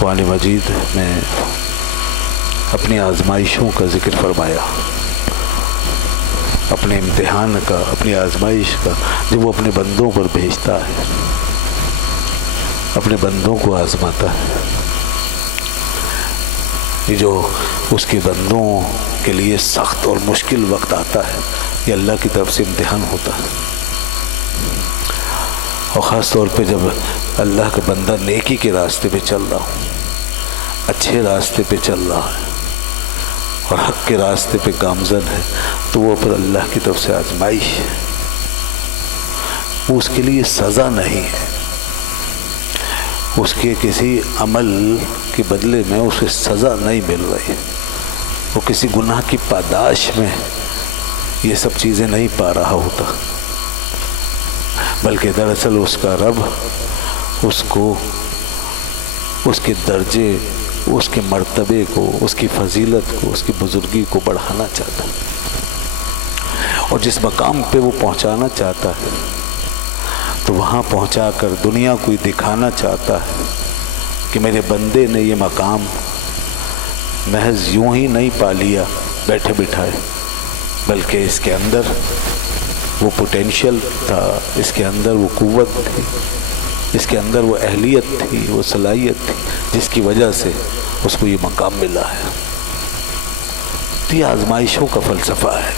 قرآن مجید میں اپنی آزمائشوں کا ذکر فرمایا، اپنے امتحان کا، اپنی آزمائش کا، جو وہ اپنے بندوں پر بھیجتا ہے، اپنے بندوں کو آزماتا ہے۔ یہ جو اس کے بندوں کے لیے سخت اور مشکل وقت آتا ہے، یہ اللہ کی طرف سے امتحان ہوتا ہے۔ اور خاص طور پہ جب اللہ کا بندہ نیکی کے راستے پہ چل رہا ہو، اچھے راستے پہ چل رہا ہے اور حق کے راستے پہ گامزن ہے، تو وہ پر اللہ کی طرف سے آزمائش ہے، وہ اس کے لیے سزا نہیں ہے، اس کے کسی عمل کے بدلے میں اسے سزا نہیں مل رہی، وہ کسی گناہ کی پاداش میں یہ سب چیزیں نہیں پا رہا ہوتا، بلکہ دراصل اس کا رب اس کو، اس کے درجے، اس کے مرتبے کو، اس کی فضیلت کو، اس کی بزرگی کو بڑھانا چاہتا ہے، اور جس مقام پہ وہ پہنچانا چاہتا ہے تو وہاں پہنچا کر دنیا کو دکھانا چاہتا ہے کہ میرے بندے نے یہ مقام محض یوں ہی نہیں پا لیا بیٹھے بٹھائے، بلکہ اس کے اندر وہ پوٹینشیل تھا، اس کے اندر وہ قوت تھی، اس کے اندر وہ اہلیت تھی، وہ صلاحیت تھی، جس کی وجہ سے اس کو یہ مقام ملا ہے۔ تو یہ آزمائشوں کا فلسفہ ہے،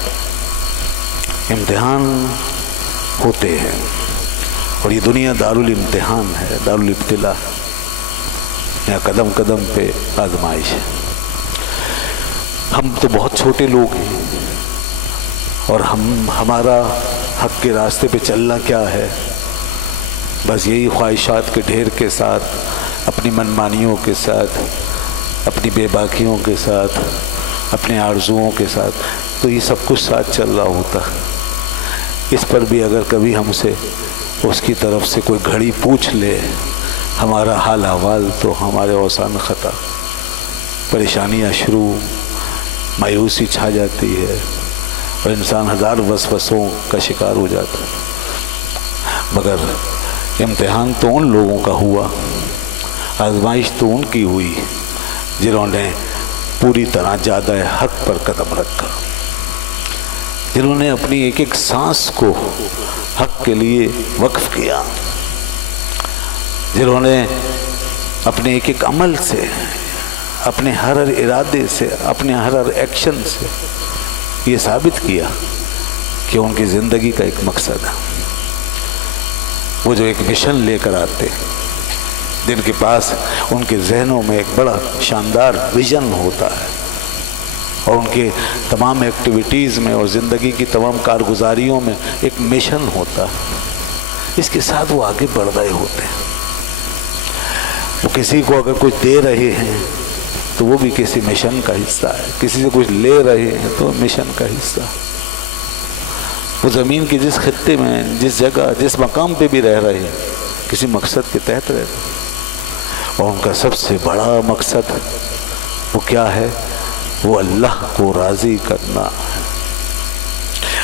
امتحان ہوتے ہیں، اور یہ دنیا دارالامتحان ہے، دارالابتلاء، یہاں قدم قدم پہ آزمائش ہے۔ ہم تو بہت چھوٹے لوگ ہیں، اور ہمارا حق کے راستے پہ چلنا کیا ہے؟ بس یہی خواہشات کے ڈھیر کے ساتھ، اپنی منمانیوں کے ساتھ، اپنی بے باکیوں کے ساتھ، اپنے آرزوؤں کے ساتھ، تو یہ سب کچھ ساتھ چل رہا ہوتا۔ اس پر بھی اگر کبھی ہم سے اس کی طرف سے کوئی گھڑی پوچھ لے ہمارا حال احوال، تو ہمارے اوسان خطا، پریشانیاں شروع، مایوسی چھا جاتی ہے، اور انسان ہزار وسوسوں کا شکار ہو جاتا ہے۔ مگر امتحان تو ان لوگوں کا ہوا، آزمائش تو ان کی ہوئی جنہوں نے پوری طرح جادہ حق پر قدم رکھا، جنہوں نے اپنی ایک ایک سانس کو حق کے لیے وقف کیا، جنہوں نے اپنے ایک ایک عمل سے، اپنے ہر ارادے سے، اپنے ہر ایکشن سے یہ ثابت کیا کہ ان کی زندگی کا ایک مقصد ہے۔ وہ جو ایک مشن لے کر آتے، جن کے پاس ان کے ذہنوں میں ایک بڑا شاندار ویژن ہوتا ہے، اور ان کے تمام ایکٹیویٹیز میں اور زندگی کی تمام کارگزاریوں میں ایک مشن ہوتا ہے، اس کے ساتھ وہ آگے بڑھ رہے ہوتے ہیں۔ وہ کسی کو اگر کچھ دے رہے ہیں تو وہ بھی کسی مشن کا حصہ ہے، کسی سے کچھ لے رہے ہیں تو مشن کا حصہ ہے۔ وہ زمین کے جس خطے میں، جس جگہ، جس مقام پہ بھی رہ رہے ہیں، کسی مقصد کے تحت رہ رہے ہیں، اور ان کا سب سے بڑا مقصد وہ کیا ہے؟ وہ اللہ کو راضی کرنا ہے۔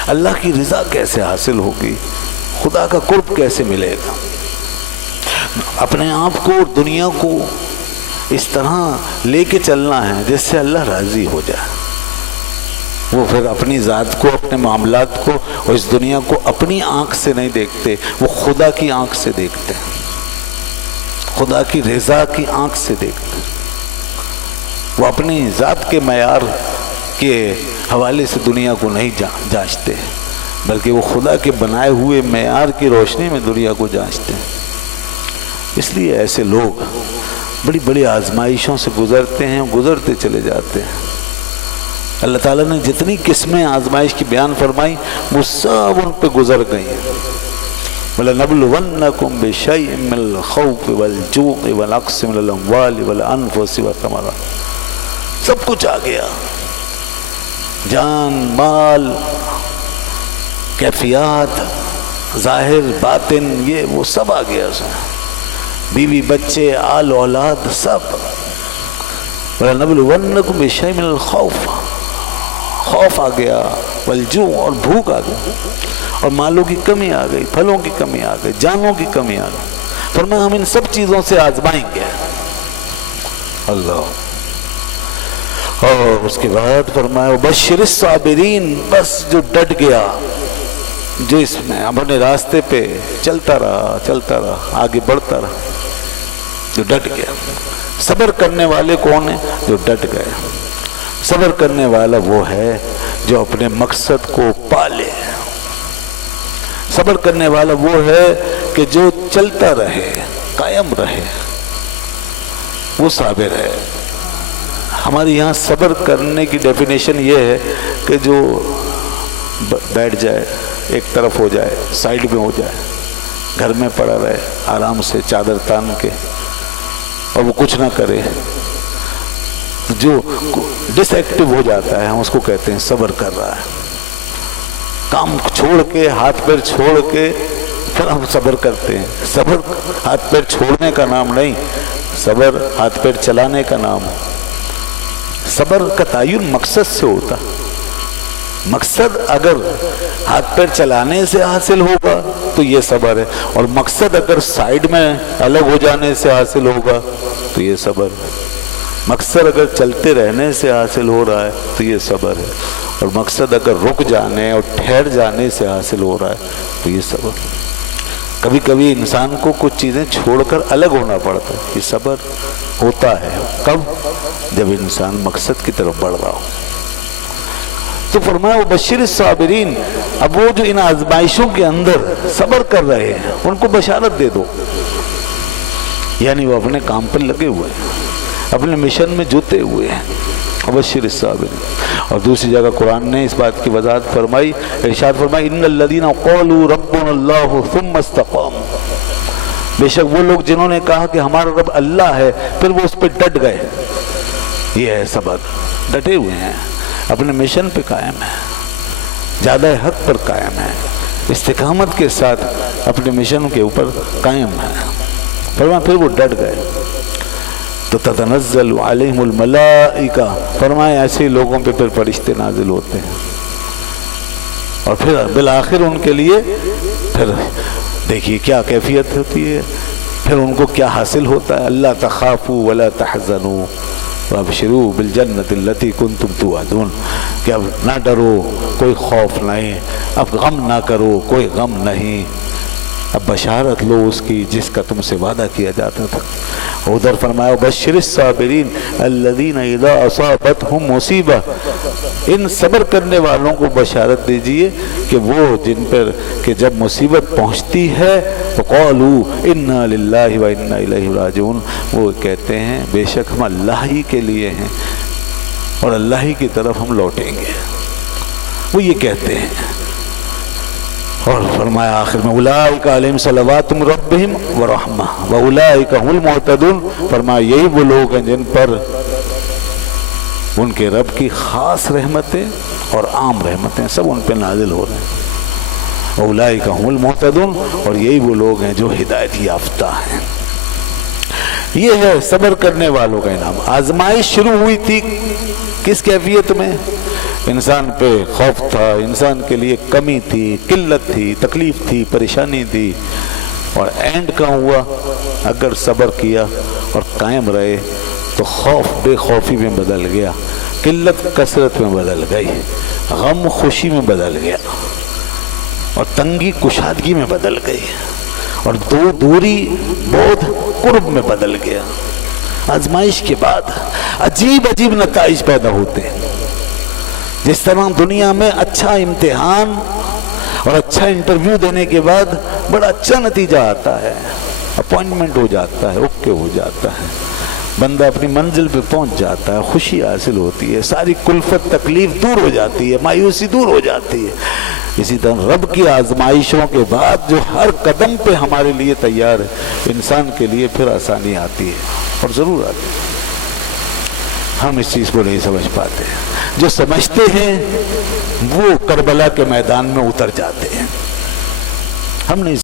اللہ کی رضا کیسے حاصل ہوگی؟ خدا کا قرب کیسے ملے گا؟ اپنے آپ کو اور دنیا کو اس طرح لے کے چلنا ہے جس سے اللہ راضی ہو جائے۔ وہ پھر اپنی ذات کو، اپنے معاملات کو اور اس دنیا کو اپنی آنکھ سے نہیں دیکھتے، وہ خدا کی آنکھ سے دیکھتے ہیں، خدا کی رضا کی آنکھ سے دیکھتے ہیں۔ وہ اپنی ذات کے معیار کے حوالے سے دنیا کو نہیں جانچتے، بلکہ وہ خدا کے بنائے ہوئے معیار کی روشنی میں دنیا کو جانچتے ہیں۔ اس لیے ایسے لوگ بڑی بڑی آزمائشوں سے گزرتے ہیں، گزرتے چلے جاتے ہیں۔ اللہ تعالیٰ نے جتنی قسمیں آزمائش کی بیان فرمائی، وہ سب ان پہ گزر گئی ہیں۔ وَلَنَبْلُوَنَّكُمْ بِشَيْءٍ مِّنَ الْخَوْفِ وَالْجُوعِ وَالنَّقْصِ مِنَ الْأَمْوَالِ وَالْأَنفُسِ وَالثَّمَرَاتِ، سب کچھ آ گیا، جان، مال، کیفیات، ظاہر، باطن، یہ وہ سب آ گیا اس میں، بیوی بچے، آل اولاد، سب۔ وَلَنَبْلُوَنَّكُمْ بِشَيْءٍ مِّنَ الْخَوْفِ، خوف آ گیا، والجوع، اور بھوک آ گئی، اور مالوں کی کمی آ گئی، پھلوں کی کمی آ گئی، جانوں کی کمی آ گئی۔ فرمایا ہم ان سب چیزوں سے آزمائیں گے، اللہ. اور اس کے بعد فرمایا بشر الصابرین، بس جو ڈٹ گیا، جو اس میں اپنے راستے پہ چلتا رہا آگے بڑھتا رہا، جو ڈٹ گیا. صبر کرنے والے کون ہیں؟ جو ڈٹ گئے. صبر کرنے والا وہ ہے جو اپنے مقصد کو پالے. صبر کرنے والا وہ ہے کہ جو چلتا رہے، قائم رہے، وہ صابر ہے. ہمارے یہاں صبر کرنے کی ڈیفینیشن یہ ہے کہ جو بیٹھ جائے، ایک طرف ہو جائے، سائیڈ میں ہو جائے، گھر میں پڑا رہے آرام سے چادر تان کے، اور وہ کچھ نہ کرے. جو ڈس ایکٹیو ہو جاتا ہے ہم اس کو کہتے ہیں صبر کر رہا ہے. کام چھوڑ کے، ہاتھ پیر چھوڑ کے پھر ہم صبر کرتے ہیں. صبر ہاتھ پیر چھوڑنے کا نام نہیں، صبر ہاتھ پیر چلانے کا نام ہے. صبر کا تعین مقصد سے ہوتا. مقصد اگر ہاتھ پیر چلانے سے حاصل ہوگا تو یہ صبر ہے، اور مقصد اگر سائیڈ میں الگ ہو جانے سے حاصل ہوگا تو یہ صبر ہے. مقصد اگر چلتے رہنے سے حاصل ہو رہا ہے تو یہ صبر ہے، اور مقصد اگر رک جانے اور ٹھہر جانے سے حاصل ہو رہا ہے تو یہ صبر. کبھی کبھی انسان کو کچھ چیزیں چھوڑ کر الگ ہونا پڑتا ہے، یہ صبر ہوتا ہے. کب؟ جب انسان مقصد کی طرف بڑھ رہا ہو. تو فرمایا بشر الصابرین، اب وہ جو ان آزمائشوں کے اندر صبر کر رہے ہیں ان کو بشارت دے دو. یعنی وہ اپنے کام پر لگے ہوئے ہیں، اپنے مشن میں جتے ہوئے ہیں. بشر الصابرین. اور دوسری جگہ قرآن نے اس بات کی وضاحت فرمائی، ارشاد فرمائی ان الذین قالوا ربنا اللہ ثم استقاموا، بے شک وہ لوگ جنہوں نے کہا کہ ہمارا رب اللہ ہے پھر وہ اس پہ ڈٹ گئے. یہ ہے صبر. ڈٹے ہوئے ہیں، اپنے مشن پہ قائم ہے، زیادہ حق پر قائم ہے، استقامت کے ساتھ اپنے مشن کے اوپر قائم ہے. فرمایا پھر وہ ڈٹ گئے تو تتنزل علیہم الملائکہ، فرمایا ایسے لوگوں پہ پھر فرشتے نازل ہوتے ہیں. اور پھر بالآخر ان کے لیے پھر دیکھیے کیا کیفیت ہوتی ہے، پھر ان کو کیا حاصل ہوتا ہے. اللہ تخافوا ولا تحزنوا وابشروا بالجنۃ التی کنتم توعدون، کہ اب نہ ڈرو، کوئی خوف نہیں، اب غم نہ کرو، کوئی غم نہیں، اب بشارت لو اس کی جس کا تم سے وعدہ کیا جاتا تھا. ادھر فرمایا بشر الصابرین الذین اذا اصابتهم مصیبہ، ان صبر کرنے والوں کو بشارت دیجئے کہ وہ جن پر کہ جب مصیبت پہنچتی ہے فقالوا انا للہ وانا الیہ راجعون، وہ کہتے ہیں بے شک ہم اللہ ہی کے لیے ہیں اور اللہ ہی کی طرف ہم لوٹیں گے. وہ یہ کہتے ہیں. اور فرمایا آخر میں اولئک علیہم صلوات من ربہم ورحمہ واولئک هم المہتدون، فرمایا یہی وہ لوگ ہیں جن پر ان کے رب کی خاص رحمتیں اور عام رحمتیں سب ان پہ نازل ہو رہے ہیں. اولئک هم المہتدون، اور یہی وہ لوگ ہیں جو ہدایت یافتہ ہیں. یہ ہے صبر کرنے والوں کا انعام. آزمائش شروع ہوئی تھی کس کیفیت میں؟ انسان پہ خوف تھا، انسان کے لیے کمی تھی، قلت تھی، تکلیف تھی، پریشانی تھی، اور اینڈ کا ہوا اگر صبر کیا اور قائم رہے تو خوف بے خوفی میں بدل گیا، قلت کثرت میں بدل گئی، غم خوشی میں بدل گیا، اور تنگی کشادگی میں بدل گئی، اور دوری بودھ قرب میں بدل گیا. آزمائش کے بعد عجیب عجیب نتائج پیدا ہوتے ہیں. جس طرح دنیا میں اچھا امتحان اور اچھا انٹرویو دینے کے بعد بڑا اچھا نتیجہ آتا ہے، اپوائنٹمنٹ ہو جاتا ہے، اوکے ہو جاتا ہے، بندہ اپنی منزل پہ پہنچ جاتا ہے، خوشی حاصل ہوتی ہے، ساری کلفت تکلیف دور ہو جاتی ہے، مایوسی دور ہو جاتی ہے. اسی طرح رب کی آزمائشوں کے بعد جو ہر قدم پہ ہمارے لیے تیار ہے، انسان کے لیے پھر آسانی آتی ہے، اور ضرور آتی ہے. ہم اس چیز کو نہیں سمجھ پاتے. جو سمجھتے ہیں وہ کربلا کے میدان میں اتر جاتے ہیں. ہم نہیں